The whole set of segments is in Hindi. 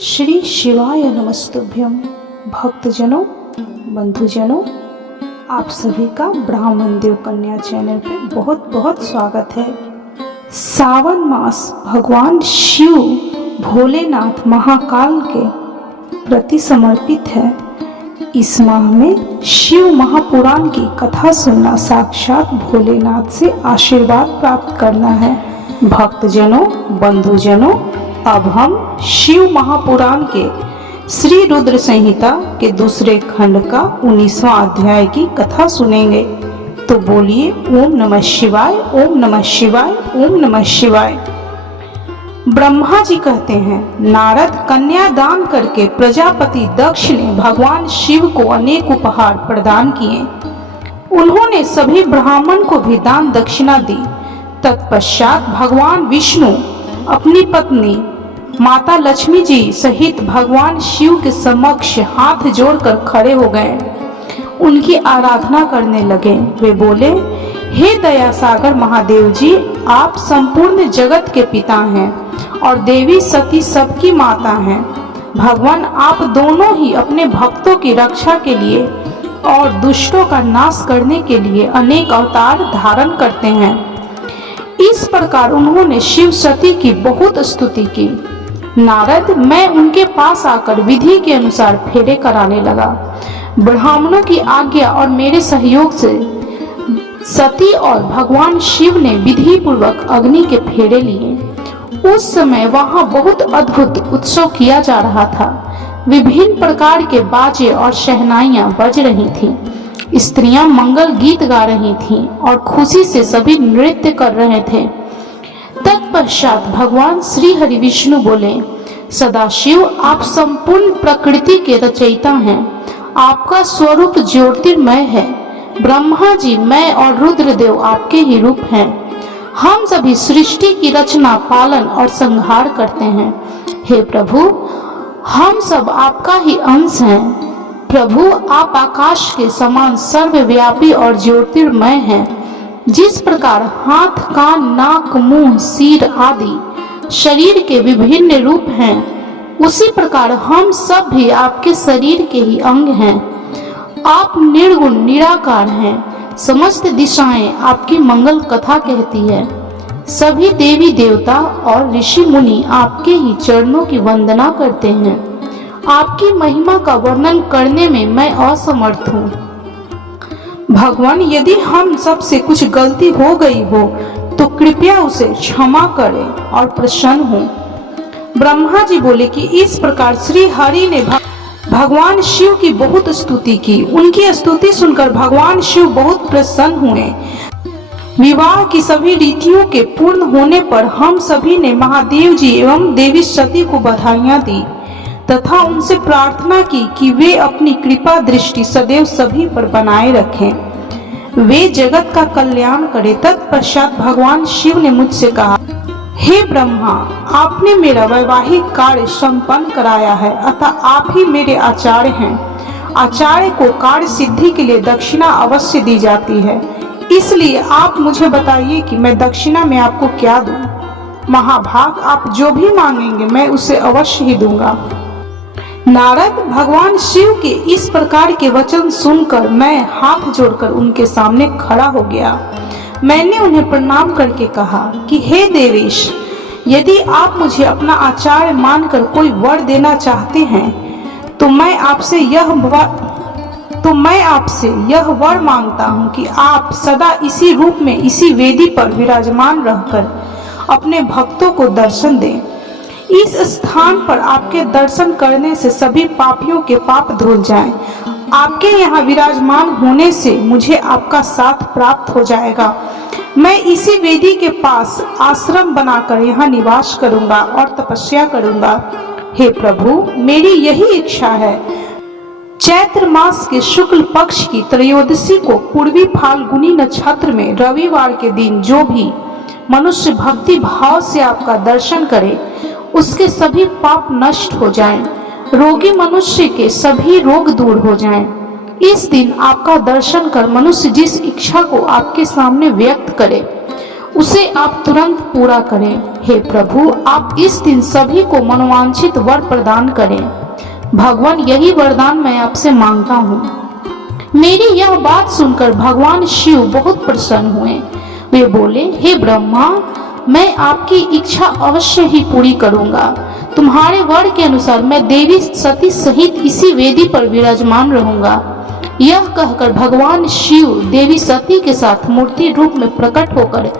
श्री शिवाय नमस्तुभ्यम। भक्तजनों, बंधुजनों, आप सभी का ब्राह्मण देव कन्या चैनल पे बहुत बहुत स्वागत है। सावन मास भगवान शिव भोलेनाथ महाकाल के प्रति समर्पित है। इस माह में शिव महापुराण की कथा सुनना साक्षात भोलेनाथ से आशीर्वाद प्राप्त करना है। भक्तजनों, बंधुजनों, अब हम शिव महापुराण के श्री रुद्र संहिता के दूसरे खंड का 19वां अध्याय की कथा सुनेंगे। तो बोलिए ओम नमः शिवाय, ओम नमः शिवाय, ओम नमः शिवाय। ब्रह्मा जी कहते हैं, नारद कन्या दान करके प्रजापति दक्ष ने भगवान शिव को अनेक उपहार प्रदान किए। उन्होंने सभी ब्राह्मण को भी दान दक्षिणा दी। तत्पश्चात भगवान विष्णु अपनी पत्नी माता लक्ष्मी जी सहित भगवान शिव के समक्ष हाथ जोड़कर खड़े हो गए। उनकी आराधना करने लगे। वे बोले, हे दया सागर महादेव जी, आप संपूर्ण जगत के पिता हैं और देवी सती सबकी माता हैं। भगवान, आप दोनों ही अपने भक्तों की रक्षा के लिए और दुष्टों का नाश करने के लिए अनेक अवतार धारण करते हैं। इस प्रकार उन्होंने शिव सती की बहुत स्तुति की। नारद, मैं उनके पास आकर विधि के अनुसार फेरे कराने लगा। ब्राह्मणों की आज्ञा और मेरे सहयोग से सती और भगवान शिव ने विधि पूर्वक अग्नि के फेरे लिए। उस समय वहां बहुत अद्भुत उत्सव किया जा रहा था। विभिन्न प्रकार के बाजे और शहनाइयां बज रही थीं। स्त्रियां मंगल गीत गा रही थीं और खुशी से सभी नृत्य कर रहे थे। तत्पश्चात भगवान श्री हरि विष्णु बोले, सदाशिव, आप संपूर्ण प्रकृति के रचयिता हैं। आपका स्वरूप ज्योतिर्मय है। ब्रह्मा जी, मैं और रुद्रदेव आपके ही रूप हैं। हम सभी सृष्टि की रचना, पालन और संहार करते हैं। हे प्रभु, हम सब आपका ही अंश हैं। प्रभु, आप आकाश के समान सर्वव्यापी और ज्योतिर्मय हैं। जिस प्रकार हाथ, कान, नाक, मुंह, सिर आदि शरीर के विभिन्न रूप हैं, उसी प्रकार हम सब भी आपके शरीर के ही अंग हैं। आप निर्गुण निराकार हैं। समस्त दिशाएं आपकी मंगल कथा कहती है। सभी देवी देवता और ऋषि मुनि आपके ही चरणों की वंदना करते हैं। आपकी महिमा का वर्णन करने में मैं असमर्थ हूँ। भगवान, यदि हम सब से कुछ गलती हो गई हो तो कृपया उसे क्षमा करें और प्रसन्न हो। ब्रह्मा जी बोले कि इस प्रकार श्री हरि ने भगवान शिव की बहुत स्तुति की। उनकी स्तुति सुनकर भगवान शिव बहुत प्रसन्न हुए। विवाह की सभी रीतियों के पूर्ण होने पर हम सभी ने महादेव जी एवं देवी सती को बधाइयां दी तथा उनसे प्रार्थना की कि वे अपनी कृपा दृष्टि सदैव सभी पर बनाए रखें, वे जगत का कल्याण करें। तत्पश्चात भगवान शिव ने मुझसे कहा, हे ब्रह्मा, आपने मेरा वैवाहिक कार्य संपन्न कराया है, अतः आप ही मेरे आचार्य हैं। आचार्य को कार्य सिद्धि के लिए दक्षिणा अवश्य दी जाती है। इसलिए आप मुझे बताइए कि मैं दक्षिणा में आपको क्या दूं। महाभाग, आप जो भी मांगेंगे मैं उसे अवश्य ही दूंगा। नारद, भगवान शिव के इस प्रकार के वचन सुनकर मैं हाथ जोड़कर उनके सामने खड़ा हो गया। मैंने उन्हें प्रणाम करके कहा कि हे देवेश, यदि आप मुझे अपना आचार्य मानकर कोई वर देना चाहते हैं तो मैं आपसे यह वर मांगता हूँ कि आप सदा इसी रूप में इसी वेदी पर विराजमान रहकर अपने भक्तों को दर्शन दें। इस स्थान पर आपके दर्शन करने से सभी पापियों के पाप धुल जाएं। आपके यहाँ विराजमान होने से मुझे आपका साथ प्राप्त हो जाएगा। मैं इसी वेदी के पास आश्रम बनाकर यहाँ निवास करूँगा और तपस्या करूँगा। हे प्रभु, मेरी यही इच्छा है। चैत्र मास के शुक्ल पक्ष की त्रयोदशी को पूर्वी फाल्गुनी नक्षत्र में रविवार के दिन जो भी मनुष्य भक्ति भाव से आपका दर्शन करे, उसके सभी पाप नष्ट हो जाएं, रोगी मनुष्य के सभी रोग दूर हो जाएं। इस दिन आपका दर्शन कर मनुष्य जिस इच्छा को आपके सामने व्यक्त करे उसे आप तुरंत पूरा करें। हे प्रभु, आप इस दिन सभी को मनोवांछित वर प्रदान करें। भगवान, यही वरदान मैं आपसे मांगता हूँ। मेरी यह बात सुनकर भगवान शिव बहुत प्रसन्न हुए। वे बोले, हे ब्रह्मा, मैं आपकी इच्छा अवश्य ही पूरी करूंगा। तुम्हारे वर के अनुसार मैं देवी सती सहित इसी वेदी पर विराजमान रहूंगा। यह कहकर भगवान शिव देवी सती के साथ मूर्ति रूप में प्रकट होकर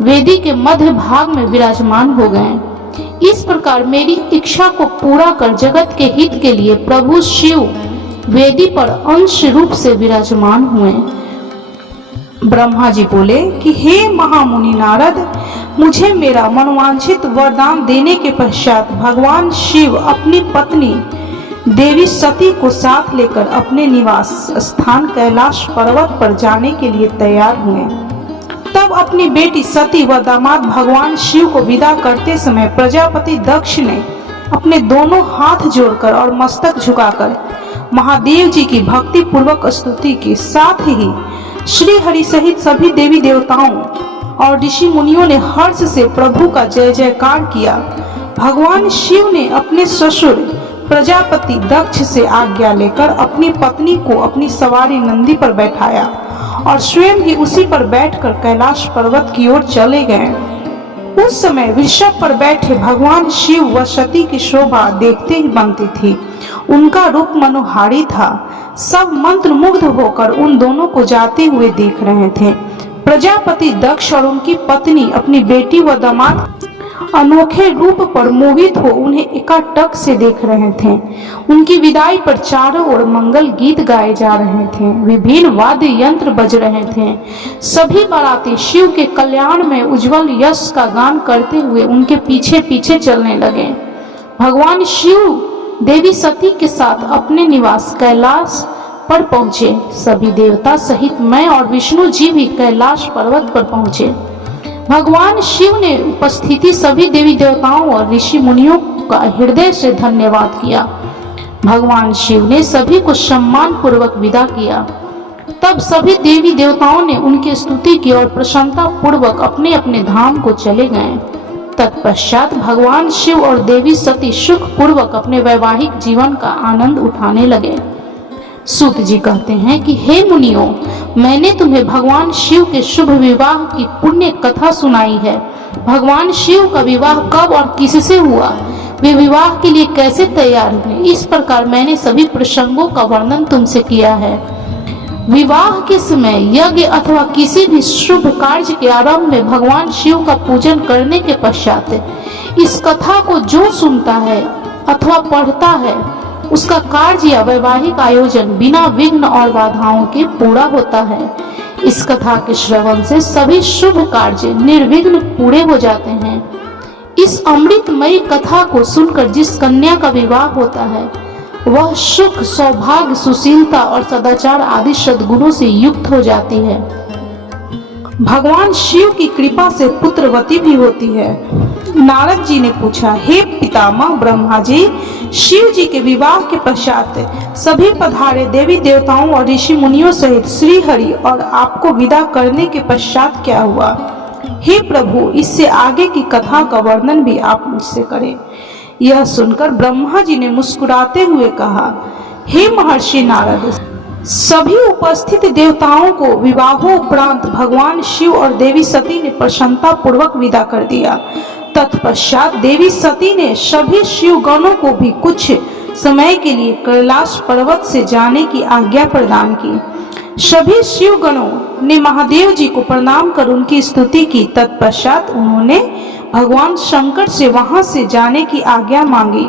वेदी के मध्य भाग में विराजमान हो गए। इस प्रकार मेरी इच्छा को पूरा कर जगत के हित के लिए प्रभु शिव वेदी पर अंश रूप से विराजमान हुए। ब्रह्मा जी बोले कि हे महामुनि नारद, मुझे मेरा मनोवांछित वरदान देने के पश्चात भगवान शिव अपनी पत्नी देवी सती को साथ लेकर अपने निवास स्थान कैलाश पर्वत पर जाने के लिए तैयार हुए। तब अपनी बेटी सती व दामाद भगवान शिव को विदा करते समय प्रजापति दक्ष ने अपने दोनों हाथ जोड़कर और मस्तक झुकाकर महादेव जी की भक्ति पूर्वक स्तुति की। साथ ही श्री हरि सहित सभी देवी देवताओं और ऋषि मुनियों ने हर्ष से प्रभु का जय जयकार किया। भगवान शिव ने अपने ससुर प्रजापति दक्ष से आज्ञा लेकर अपनी पत्नी को अपनी सवारी नंदी पर बैठाया और स्वयं ही उसी पर बैठकर कैलाश पर्वत की ओर चले गए। उस समय वृषभ पर बैठे भगवान शिव व सती की शोभा देखते ही बनती थी। उनका रूप मनोहारी था। सब मंत्र मुग्ध होकर उन दोनों को जाते हुए देख रहे थे। प्रजापति दक्ष और उनकी पत्नी अपनी बेटी व दामाद अनोखे रूप पर मोहित हो उन्हें एकाटक से देख रहे थे। उनकी विदाई पर चारों ओर मंगल गीत गाए जा रहे थे। विभिन्न वाद्य यंत्र बज रहे थे। सभी बाराती शिव के कल्याण में उज्जवल यश का गान करते हुए उनके पीछे पीछे चलने लगे। भगवान शिव देवी सती के साथ अपने निवास कैलाश पर पहुंचे। सभी देवता सहित मैं और विष्णु जी भी कैलाश पर्वत पर पहुंचे। भगवान शिव ने उपस्थिति सभी देवी देवताओं और ऋषि मुनियों का हृदय से धन्यवाद किया। भगवान शिव ने सभी को सम्मान पूर्वक विदा किया। तब सभी देवी देवताओं ने उनकी स्तुति की और प्रसन्नता पूर्वक अपने अपने धाम को चले गए। तत्पश्चात भगवान शिव और देवी सती सुख पूर्वक अपने वैवाहिक जीवन का आनंद उठाने लगे। सूत जी कहते हैं कि हे मुनियों, मैंने तुम्हें भगवान शिव के शुभ विवाह की पुण्य कथा सुनाई है। भगवान शिव का विवाह कब और किससे हुआ, वे विवाह के लिए कैसे तैयार हुए, इस प्रकार मैंने सभी प्रसंगों का वर्णन तुमसे किया है। विवाह के समय यज्ञ अथवा किसी भी शुभ कार्य के आरंभ में भगवान शिव का पूजन करने के पश्चात इस कथा को जो सुनता है अथवा पढ़ता है उसका कार्य या वैवाहिक आयोजन बिना विघ्न और बाधाओं के पूरा होता है। इस कथा के श्रवण से सभी शुभ कार्य निर्विघ्न पूरे हो जाते हैं। इस अमृतमयी कथा को सुनकर जिस कन्या का विवाह होता है वह सुख, सौभाग्य, सुशीलता और सदाचार आदि सद्गुणों से युक्त हो जाती है। भगवान शिव की कृपा से पुत्रवती भी होती है। नारद जी ने पूछा, हे पितामह ब्रह्मा जी, शिव जी के विवाह के पश्चात सभी पधारे देवी देवताओं और ऋषि मुनियों सहित श्री हरि और आपको विदा करने के पश्चात क्या हुआ? हे प्रभु, इससे आगे की कथा का वर्णन भी आप मुझसे करें। यह सुनकर ब्रह्मा जी ने मुस्कुराते हुए कहा, हे महर्षि नारद, सभी उपस्थित देवताओं को विवाहोपरांत भगवान शिव और देवी सती ने प्रसन्नता पूर्वक विदा कर दिया। तत्पश्चात देवी सती ने सभी शिवगणों को भी कुछ समय के लिए कैलाश पर्वत से जाने की आज्ञा प्रदान की। सभी शिवगणों ने महादेव जी को प्रणाम कर उनकी स्तुति की। तत्पश्चात उन्होंने भगवान शंकर से वहां से जाने की आज्ञा मांगी।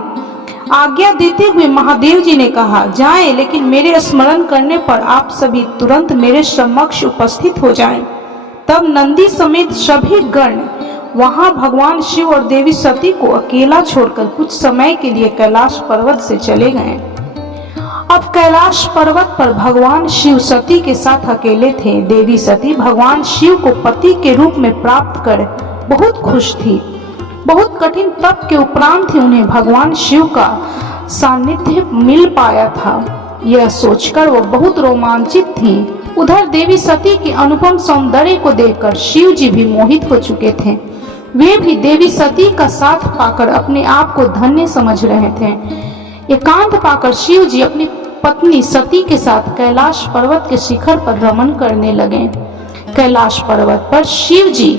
आज्ञा देते हुए महादेव जी ने कहा, जाएं, लेकिन मेरे स्मरण करने पर आप सभी तुरंत मेरे समक्ष उपस्थित हो जाएं। तब नंदी समेत सभी गण वहां भगवान शिव और देवी सती को अकेला छोड़कर कुछ समय के लिए कैलाश पर्वत से चले गए। अब कैलाश पर्वत पर भगवान शिव सती के साथ अकेले थे। देवी सती भगवान शिव को पति के रूप में प्राप्त कर बहुत खुश थी। बहुत कठिन तप के उपरांत ही उन्हें भगवान शिव का सानिध्य मिल पाया था। यह सोचकर वह बहुत रोमांचित थी। उधर देवी सती के अनुपम सौंदर्य को देखकर शिव जी भी मोहित हो चुके थे। वे भी देवी सती का साथ पाकर अपने आप को धन्य समझ रहे थे। एकांत पाकर शिव जी अपनी पत्नी सती के साथ कैलाश पर्वत के शिखर पर रमन करने लगे। कैलाश पर्वत पर शिव जी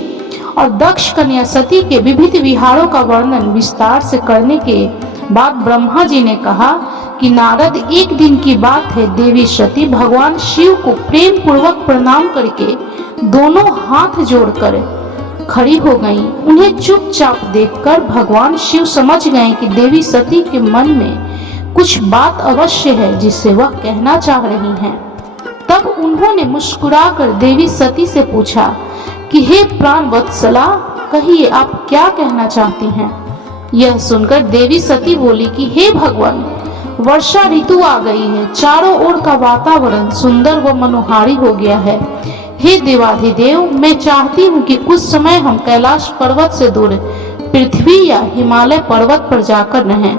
और दक्ष कन्या सती के विविध विहारों का वर्णन विस्तार से करने के बाद ब्रह्मा जी ने कहा कि नारद, एक दिन की बात है, देवी सती भगवान शिव को प्रेम पूर्वक प्रणाम करके दोनों हाथ जोड़कर खड़ी हो गईं। उन्हें चुपचाप देखकर भगवान शिव समझ गए कि देवी सती के मन में कुछ बात अवश्य है जिसे वह कहना चाह रही हैं। तब उन्होंने मुस्कुराकर देवी सती से पूछा कि हे प्राण वत्सला, कहिए आप क्या कहना चाहती हैं। यह सुनकर देवी सती बोली कि हे भगवान, वर्षा ऋतु आ गई है, चारों ओर का वातावरण सुंदर व मनोहारी हो गया है। हे देवाधिदेव, मैं चाहती हूँ कि कुछ समय हम कैलाश पर्वत से दूर पृथ्वी या हिमालय पर्वत पर जाकर रहें।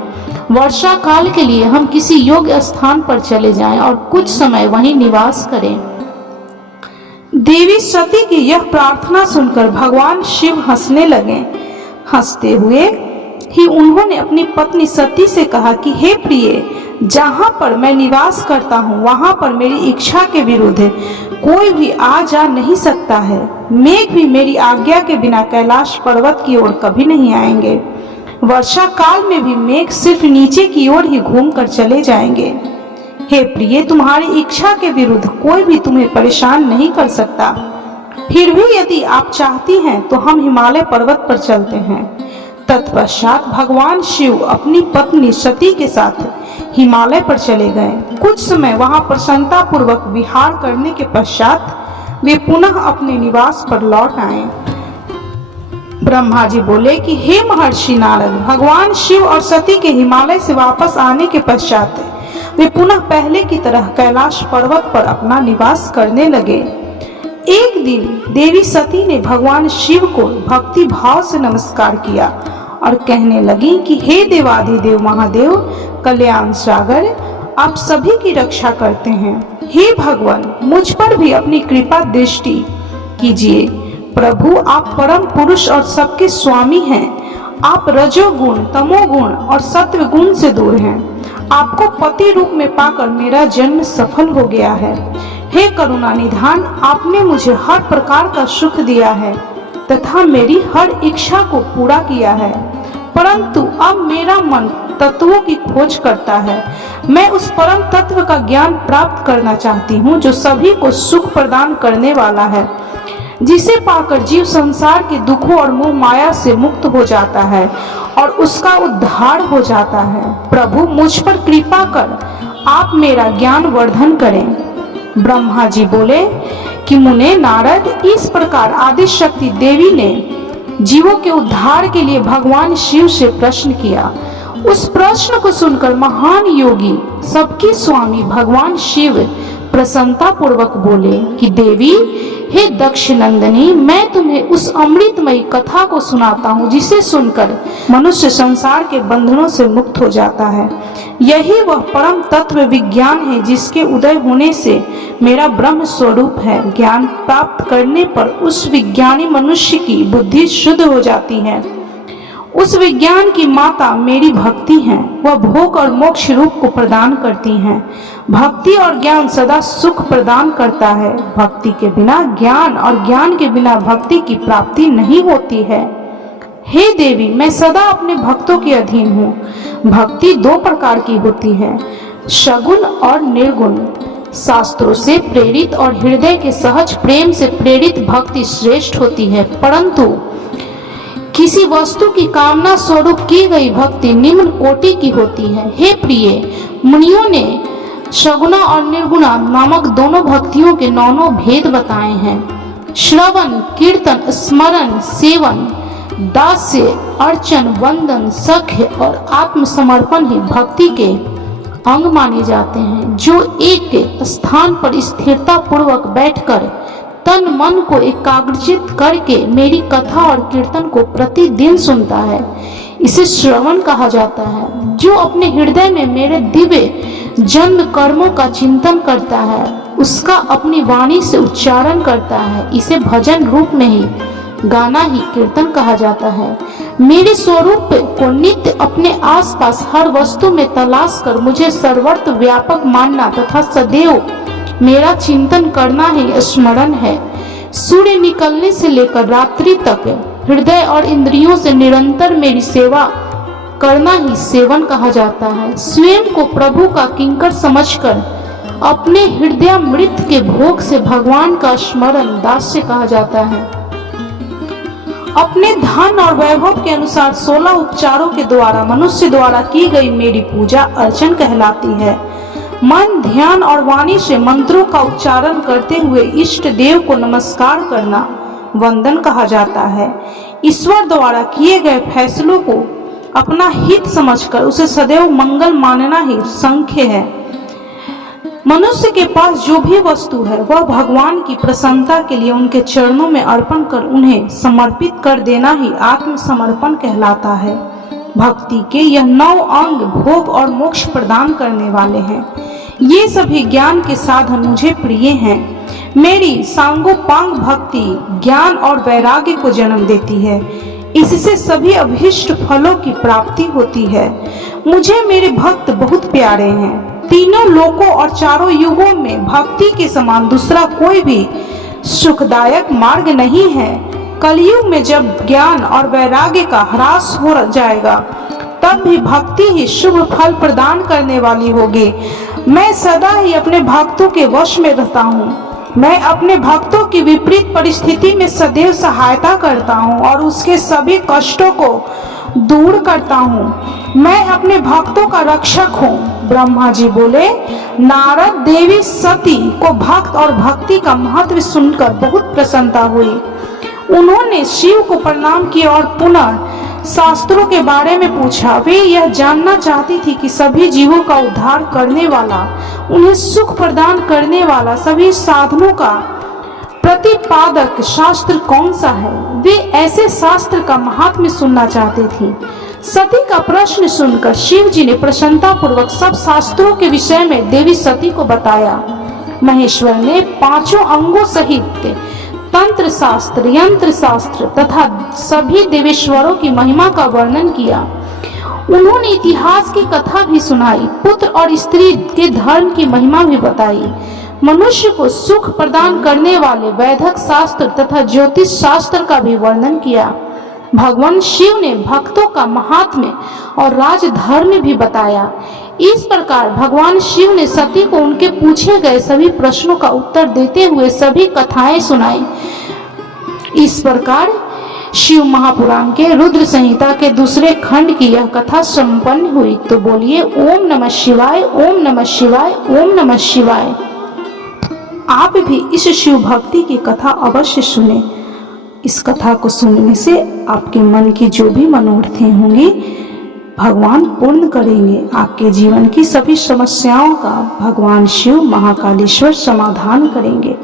वर्षा काल के लिए हम किसी योग्य स्थान पर चले जाएं और कुछ समय वहीं निवास करें। देवी सती की यह प्रार्थना सुनकर भगवान शिव हंसने लगे। हंसते हुए ही उन्होंने अपनी पत्नी सती से कहा कि हे प्रिय, जहाँ पर मैं निवास करता हूँ वहाँ पर मेरी इच्छा के विरुद्ध कोई भी आ जा नहीं सकता है। मेघ भी मेरी आज्ञा के बिना कैलाश पर्वत की ओर कभी नहीं आएंगे। वर्षा काल में भी मेघ सिर्फ नीचे की ओर ही घूमकर चले जाएंगे। हे प्रिय, तुम्हारी इच्छा के विरुद्ध कोई भी तुम्हें परेशान नहीं कर सकता। फिर भी यदि आप चाहती हैं तो हम हिमालय पर्वत पर चलते हैं। तत्पश्चात भगवान शिव अपनी पत्नी सती के साथ हिमालय पर चले गए। कुछ समय वहां प्रसन्नता पूर्वक विहार करने के पश्चात वे पुनः अपने निवास पर लौट आए। ब्रह्मा जी बोले कि हे महर्षि नारद, भगवान शिव और सती के हिमालय से वापस आने के पश्चात वे पुनः पहले की तरह कैलाश पर्वत पर अपना निवास करने लगे। एक दिन देवी सती ने भगवान शिव को भक्ति भाव से नमस्कार किया और कहने लगी कि हे देवाधिदेव महादेव, कल्याण सागर, आप सभी की रक्षा करते हैं। हे भगवान, मुझ पर भी अपनी कृपा दृष्टि कीजिए। प्रभु, आप परम पुरुष और सबके स्वामी हैं। आप रजोगुण, तमोगुण और सत्व गुण से दूर हैं। आपको पति रूप में पाकर मेरा जन्म सफल हो गया है। हे करुणा निधान, आपने मुझे हर प्रकार का सुख दिया है तथा मेरी हर इच्छा को पूरा किया है, परंतु अब मेरा मन तत्वों की खोज करता है। मैं उस परम तत्व का ज्ञान प्राप्त करना चाहती हूँ जो सभी को सुख प्रदान करने वाला है, जिसे पाकर जीव संसार के दुखों और मोह माया से मुक्त हो जाता है और उसका उद्धार हो जाता है। प्रभु, मुझ पर कृपा कर आप मेरा ज्ञान वर्धन करें। ब्रह्मा जी बोले कि मुने नारद, इस प्रकार आदिशक्ति देवी ने जीवों के उद्धार के लिए भगवान शिव से प्रश्न किया। उस प्रश्न को सुनकर महान योगी, सबके स्वामी भगवान शिव प्रसन्नता पूर्वक बोले कि देवी, हे दक्ष नंदिनी, मैं तुम्हें उस अमृतमयी कथा को सुनाता हूँ जिसे सुनकर मनुष्य संसार के बंधनों से मुक्त हो जाता है। यही वह परम तत्व विज्ञान है जिसके उदय होने से मेरा ब्रह्म स्वरूप है। ज्ञान प्राप्त करने पर उस विज्ञानी मनुष्य की बुद्धि शुद्ध हो जाती है। उस विज्ञान की माता मेरी भक्ति है। वह भोग और मोक्ष रूप को प्रदान करती हैं। भक्ति और ज्ञान सदा सुख प्रदान करता है। भक्ति के बिना ज्ञान और ज्ञान के बिना भक्ति की प्राप्ति नहीं होती है। हे देवी, मैं सदा अपने भक्तों के अधीन हूँ। भक्ति दो प्रकार की होती है, सगुण और निर्गुण। शास्त्रों से प्रेरित और हृदय के सहज प्रेम से प्रेरित भक्ति श्रेष्ठ होती है, परंतु किसी वस्तु की कामना स्वरूप की गई भक्ति निम्न कोटि की होती है। हे प्रिय, मुनियों ने सगुणा और निर्गुणा नामक दोनों भक्तियों के 9 भेद बताए हैं। श्रवण, कीर्तन, स्मरण, सेवन, दास्य, अर्चन, वंदन, सख्य और आत्मसमर्पण ही भक्ति के अंग माने जाते हैं। जो एक स्थान पर स्थिरता पूर्वक बैठकर तन मन को एकाग्रचित करके मेरी कथा और कीर्तन को प्रतिदिन सुनता है, इसे श्रवण कहा जाता है। जो अपने हृदय में मेरे दिव्य जन्म कर्मों का चिंतन करता है उसका अपनी वाणी से उच्चारण करता है। इसे भजन रूप में ही गाना ही कीर्तन कहा जाता है। मेरे स्वरूप को नित्य अपने आसपास हर वस्तु में तलाश कर मुझे सर्वत्र व्यापक मानना तथा सदैव मेरा चिंतन करना ही स्मरण है। सूर्य निकलने से लेकर रात्रि तक हृदय और इंद्रियों से निरंतर मेरी सेवा करना ही सेवन कहा जाता है। स्वयं को प्रभु का किंकर समझकर अपने हृदयामृत के भोग से भगवान का स्मरण दास्य कहा जाता है। अपने धन और वैभव के अनुसार 16 उपचारों के द्वारा मनुष्य द्वारा की गई मेरी पूजा अर्चन कहलाती है। मन, ध्यान और वाणी से मंत्रों का उच्चारण करते हुए इष्ट देव को नमस्कार करना वंदन कहा जाता है। ईश्वर द्वारा किए गए फैसलों को अपना हित समझकर उसे सदैव मंगल मानना ही संख्य है। मनुष्य के पास जो भी वस्तु है वह भगवान की प्रसन्नता के लिए उनके चरणों में अर्पण कर उन्हें समर्पित कर देना ही आत्मसमर्पण कहलाता है। भक्ति के यह 9 अंग भोग और मोक्ष प्रदान करने वाले हैं। ये सभी ज्ञान के साधन मुझे प्रिय हैं। मेरी सांगोपांग भक्ति ज्ञान और वैराग्य को जन्म देती है। इससे सभी अभीष्ट फलों की प्राप्ति होती है। मुझे मेरे भक्त बहुत प्यारे हैं। तीनों लोकों और चारों युगों में भक्ति के समान दूसरा कोई भी सुखदायक मार्ग नहीं है। कलयुग में जब ज्ञान और वैराग्य का ह्रास हो जाएगा तब भी भक्ति ही शुभ फल प्रदान करने वाली होगी। मैं सदा ही अपने भक्तों के वश में रहता हूँ। मैं अपने भक्तों की विपरीत परिस्थिति में सदैव सहायता करता हूँ और उसके सभी कष्टों को दूर करता हूँ। मैं अपने भक्तों का रक्षक हूँ। ब्रह्मा जी बोले, नारद देवी सती को भक्त और भक्ति का महत्व सुनकर बहुत प्रसन्नता हुई। उन्होंने शिव को प्रणाम किया और पुनः शास्त्रों के बारे में पूछा। वे यह जानना चाहती थी कि सभी जीवों का उद्धार करने वाला, उन्हें सुख प्रदान करने वाला, सभी साधनों का प्रतिपादक शास्त्र कौन सा है। वे ऐसे शास्त्र का महात्म्य सुनना चाहती थी। सती का प्रश्न सुनकर शिव जी ने प्रसन्नता पूर्वक सब शास्त्रों के विषय में देवी सती को बताया। महेश्वर ने 5 अंगों सहित तंत्र शास्त्र, यंत्र शास्त्र तथा सभी देवेश्वरों की महिमा का वर्णन किया। उन्होंने इतिहास की कथा भी सुनाई, पुत्र और स्त्री के धर्म की महिमा भी बताई। मनुष्य को सुख प्रदान करने वाले वैदिक शास्त्र तथा ज्योतिष शास्त्र का भी वर्णन किया। भगवान शिव ने भक्तों का महात्म्य और राजधर्म भी बताया। इस प्रकार भगवान शिव ने सती को उनके पूछे गए सभी प्रश्नों का उत्तर देते हुए सभी कथाएं सुनाई। इस प्रकार शिव महापुराण के रुद्र संहिता के दूसरे खंड की यह कथा संपन्न हुई। तो बोलिए ओम नमः शिवाय, ओम नमः शिवाय, ओम नमः शिवाय। आप भी इस शिव भक्ति की कथा अवश्य सुने। इस कथा को सुनने से आपके मन की जो भी मनोरथें होंगी भगवान पूर्ण करेंगे। आपके जीवन की सभी समस्याओं का भगवान शिव महाकालेश्वर समाधान करेंगे।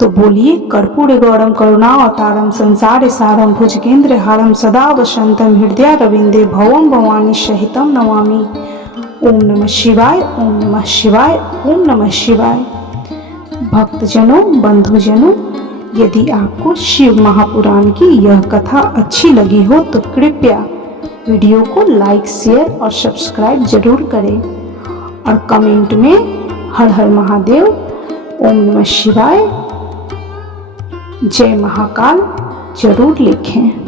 तो बोलिए कर्पूर गौरम करुणावतारम संसार सारम भुजगेंद्र हारम सदा वसंतम हृदय रविंदे भवम भवानी सहितम नमामि। ओम नमः शिवाय, ओम नमः शिवाय, ओम नमः शिवाय। भक्तजनों, बंधुजनों, यदि आपको शिव महापुराण की यह कथा अच्छी लगी हो तो कृपया वीडियो को लाइक, शेयर और सब्सक्राइब जरूर करें और कमेंट में हर हर महादेव, ओम नमः शिवाय, जय महाकाल जरूर लिखें।